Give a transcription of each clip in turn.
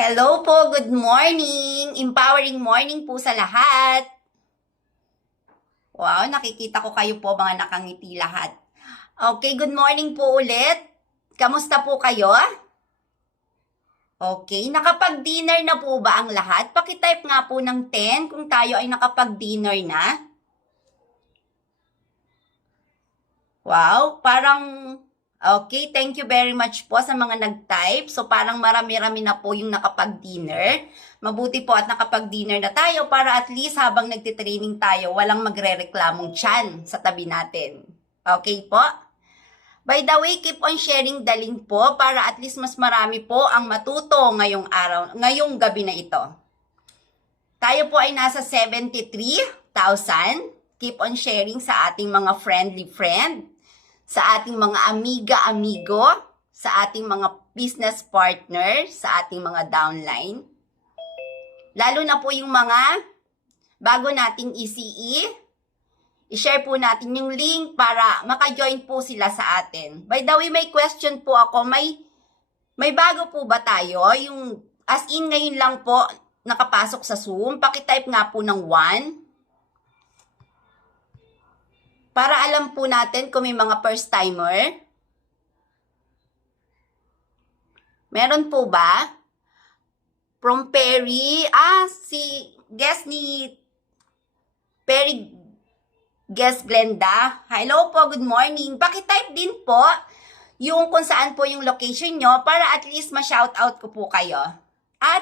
Hello po, good morning! Empowering morning po sa lahat. Wow, nakikita ko kayo po mga nakangiti lahat. Okay, good morning po ulit. Kamusta po kayo? Okay, nakapag-dinner na po ba ang lahat? Pakitype nga po ng 10 kung tayo ay nakapag-dinner na. Wow, parang okay, thank you very much po sa mga nag-type. So parang marami-rami na po yung nakapag-dinner. Mabuti po at nakapag-dinner na tayo para at least habang nagtitraining tayo, walang magre-reklamong tiyan sa tabi natin. Okay po? By the way, keep on sharing the link po para at least mas marami po ang matuto ngayong gabi na ito. Tayo po ay nasa 73,000. Keep on sharing sa ating mga friendly friend, sa ating mga amiga-amigo, sa ating mga business partner, sa ating mga downline. Lalo na po yung mga bago nating ECE, i-share po natin yung link para maka-join po sila sa atin. By the way, may question po ako. May bago po ba tayo? Yung as in ngayon lang po nakapasok sa Zoom. Pakitype nga po ng 1. Para alam po natin kung may mga first timer. Meron po ba? From Perry. Si guest ni Perry guest Glenda. Hello po, good morning. Pakitype din po yung kung saan po yung location nyo para at least ma-shoutout ko po kayo.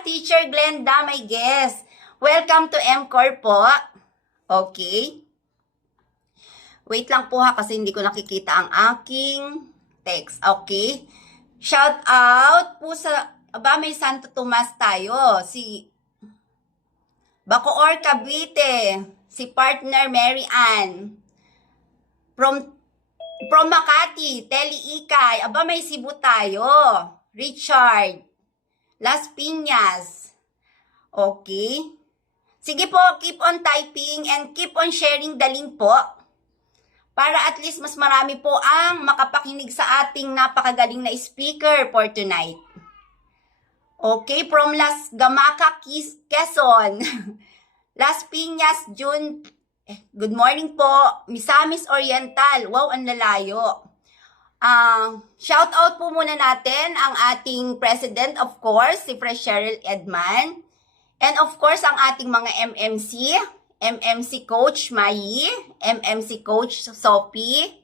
Teacher Glenda, my guest. Welcome to MCore po. Okay. Wait lang po ha kasi hindi ko nakikita ang aking text. Okay. Shout out po sa, may Santo Tomas tayo. Si Bacoor Cavite. Si partner Mary Ann. From Makati. Teli Ikay. May Cebu tayo. Richard. Las Piñas. Okay. Sige po, keep on typing and keep on sharing the link po. Para at least mas marami po ang makapakinig sa ating napakagaling na speaker for tonight. Okay, from Las Gamaca, Quezon. Las Piñas, June. Good morning po. Misamis Oriental. Wow, ang lalayo. Shout out po muna natin ang ating president, of course, si Fresh Cheryl Edman. And of course, ang ating mga MMC Coach Mai, MMC Coach Sophie,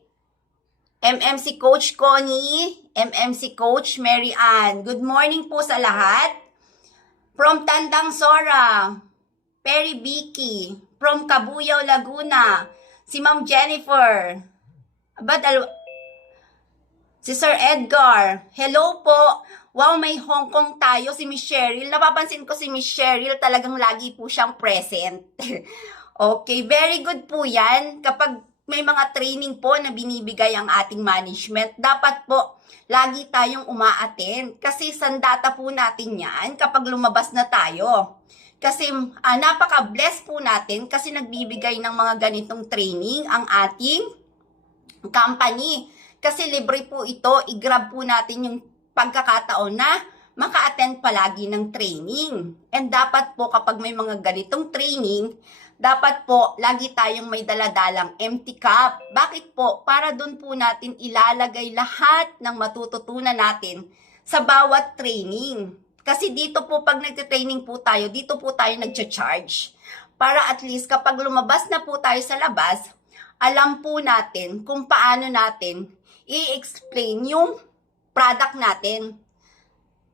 MMC Coach Connie, MMC Coach Mary Ann. Good morning po sa lahat. From Tandang Sora, Perry Vicky. From Cabuyao, Laguna, si Ma'am Jennifer. Si Sir Edgar. Hello po. Wow, may Hong Kong tayo, si Miss Cheryl. Napapansin ko si Miss Cheryl, talagang lagi po siyang present. Okay, very good po yan. Kapag may mga training po na binibigay ang ating management, dapat po lagi tayong uma-attend. Kasi sandata po natin yan kapag lumabas na tayo. Kasi napaka-bless po natin kasi nagbibigay ng mga ganitong training ang ating company. Kasi libre po ito, i-grab po natin yung pagkakataon na maka-attend palagi ng training. And dapat po kapag may mga ganitong training, dapat po lagi tayong may daladalang empty cup. Bakit po? Para doon po natin ilalagay lahat ng matututunan natin sa bawat training. Kasi dito po pag nagte-training po tayo, dito po tayo nagcha-charge. Para at least kapag lumabas na po tayo sa labas, alam po natin kung paano natin i-explain yung product natin.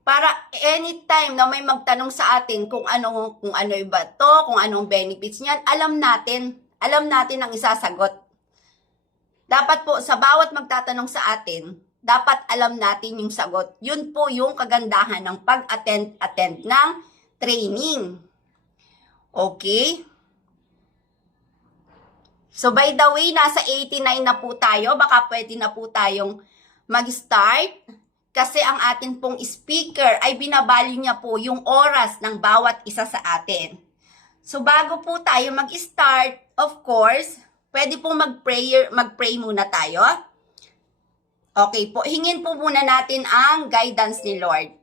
Para anytime na may magtanong sa atin kung ano ba to, kung anong benefits niyan, alam natin ang isasagot. Dapat po sa bawat magtatanong sa atin, dapat alam natin yung sagot. Yun po yung kagandahan ng pag-attend ng training. Okay? So by the way, nasa 89 na po tayo. Baka pwede na po tayong mag-start. Kasi ang atin pong speaker ay binabalyo niya po yung oras ng bawat isa sa atin. So bago po tayo mag-start, of course, pwede po mag-pray muna tayo. Okay po, hingin po muna natin ang guidance ni Lord.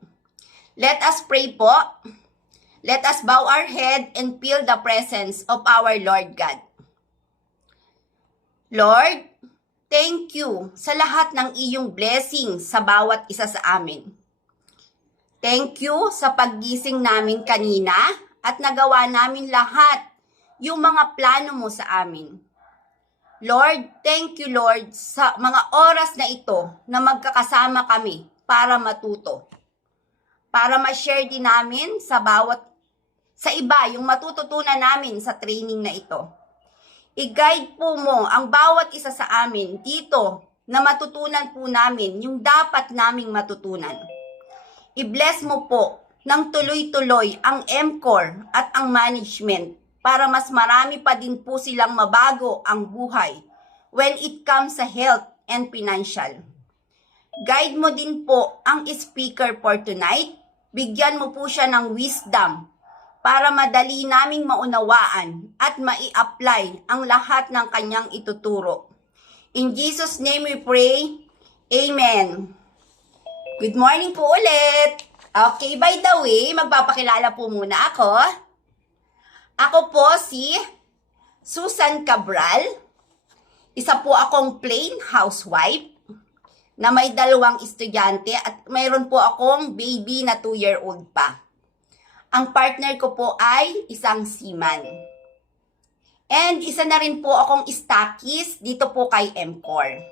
Let us pray po. Let us bow our head and feel the presence of our Lord God. Lord, thank you sa lahat ng iyong blessing sa bawat isa sa amin. Thank you sa paggising namin kanina at nagawa namin lahat yung mga plano mo sa amin. Lord, thank you Lord sa mga oras na ito na magkakasama kami para matuto. Para ma-share din namin sa iba yung matututunan namin sa training na ito. I-guide po mo ang bawat isa sa amin dito na matutunan po namin yung dapat naming matutunan. I-bless mo po ng tuloy-tuloy ang MCOR at ang management para mas marami pa din po silang mabago ang buhay when it comes sa health and financial. Guide mo din po ang speaker for tonight. Bigyan mo po siya ng wisdom para madali naming maunawaan at mai-apply ang lahat ng kanyang ituturo. In Jesus' name we pray. Amen. Good morning po ulit. Okay, by the way, magpapakilala po muna ako. Ako po si Susan Cabral. Isa po akong plain housewife na may 2 estudyante at mayroon po akong baby na 2-year-old pa. Ang partner ko po ay isang seaman. And isa na rin po akong stockist dito po kay MCOR.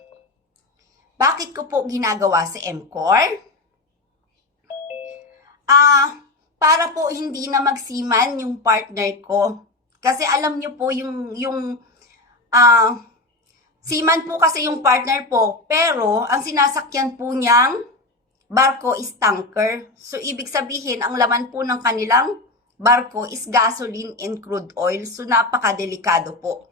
Bakit ko po ginagawa si MCOR? Para po hindi na magsiman yung partner ko. Kasi alam nyo po seaman po kasi yung partner po, pero ang sinasakyan po niyang barko is tanker. So, ibig sabihin, ang laman po ng kanilang barko is gasoline and crude oil. So, napakadelikado po.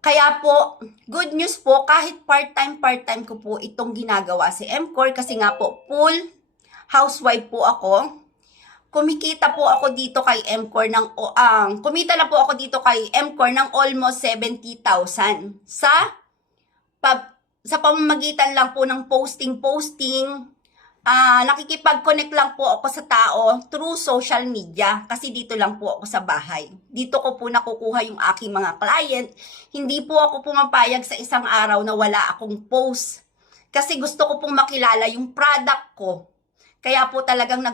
Kaya po, good news po, kahit part-time ko po itong ginagawa si MCOR kasi nga po, full housewife po ako. Kumita na po ako dito kay MCOR ng almost 70,000 sa pamamagitan lang po ng posting. Nakikipag-connect lang po ako sa tao through social media kasi dito lang po ako sa bahay. Dito ko po nakukuha yung aking mga client. Hindi po ako pumapayag sa isang araw na wala akong post. Kasi gusto ko pong makilala yung product ko. Kaya po talagang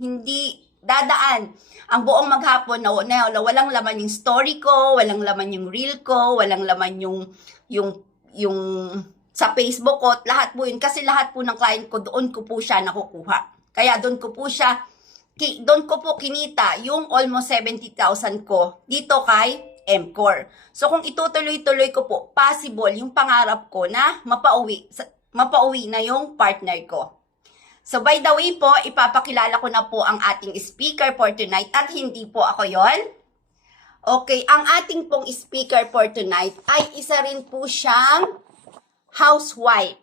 hindi dadaan ang buong maghapon na walang laman yung story ko, walang laman yung reel ko, walang laman yung sa Facebook ko, lahat po yun. Kasi lahat po ng client ko, doon ko po siya nakukuha. Kaya doon ko po kinita yung almost 70,000 ko dito kay MCOR. So kung itutuloy-tuloy ko po, possible yung pangarap ko na mapauwi na yung partner ko. So by the way po, ipapakilala ko na po ang ating speaker for tonight at hindi po ako yon. Okay, ang ating pong speaker for tonight ay isa rin po siyang housewife.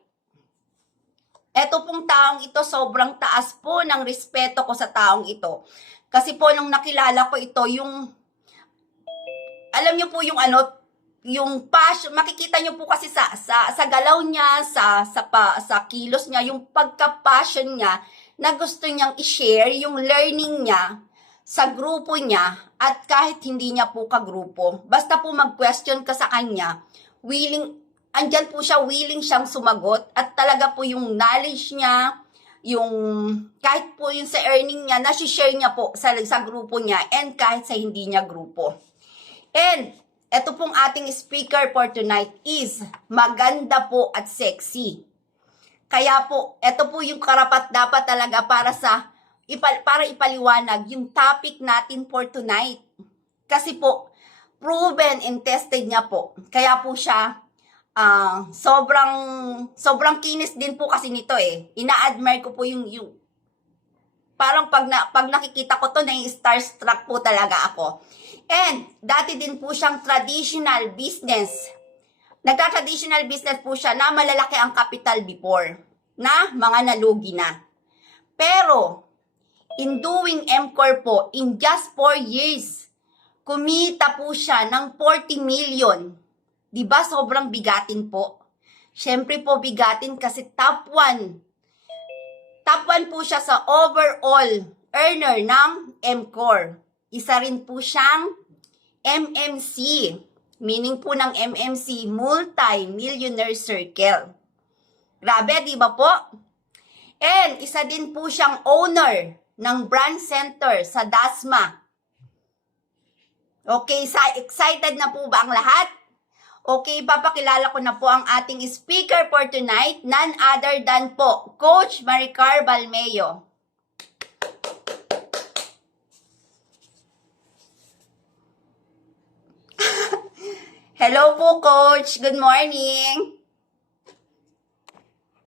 Ito pong taong ito, sobrang taas po ng respeto ko sa taong ito. Kasi po nung nakilala ko ito, alam niyo po yung passion, makikita niyo po kasi sa galaw niya, sa kilos niya, yung pagka-passion niya na gusto niyang i-share yung learning niya sa grupo niya at kahit hindi niya po kagrupo. Basta po mag-question ka sa kanya, andyan po siya, willing siyang sumagot at talaga po yung knowledge niya, yung kahit po yung sa earning niya, nasi-share niya po sa grupo niya and kahit sa hindi niya grupo. And ito pong ating speaker for tonight is maganda po at sexy. Kaya po, ito po yung karapat-dapat talaga para ipaliwanag yung topic natin for tonight. Kasi po, proven and tested niya po. Kaya po siya, sobrang kinis din po kasi nito eh. Ina-admire ko po yung parang pag nakikita ko to, starstruck po talaga ako. And, dati din po siyang traditional business. Nagta-traditional business po siya na malalaki ang capital before, na mga nalugi na. Pero, in doing MCOR po, in just 4 years, kumita po siya ng 40 million. Diba sobrang bigatin po? Siyempre po bigatin kasi top 1 Top 1 po siya sa overall earner ng MCOR. Isa rin po siyang MMC. Meaning po ng MMC, Multi-Millionaire Circle. Grabe, di ba po? And isa din po siyang owner ng brand center sa Dasma. Okay, excited na po ba ang lahat? Okay, papakilala ko na po ang ating speaker for tonight, none other than po, Coach Maricar Balmeo. Hello po, Coach. Good morning.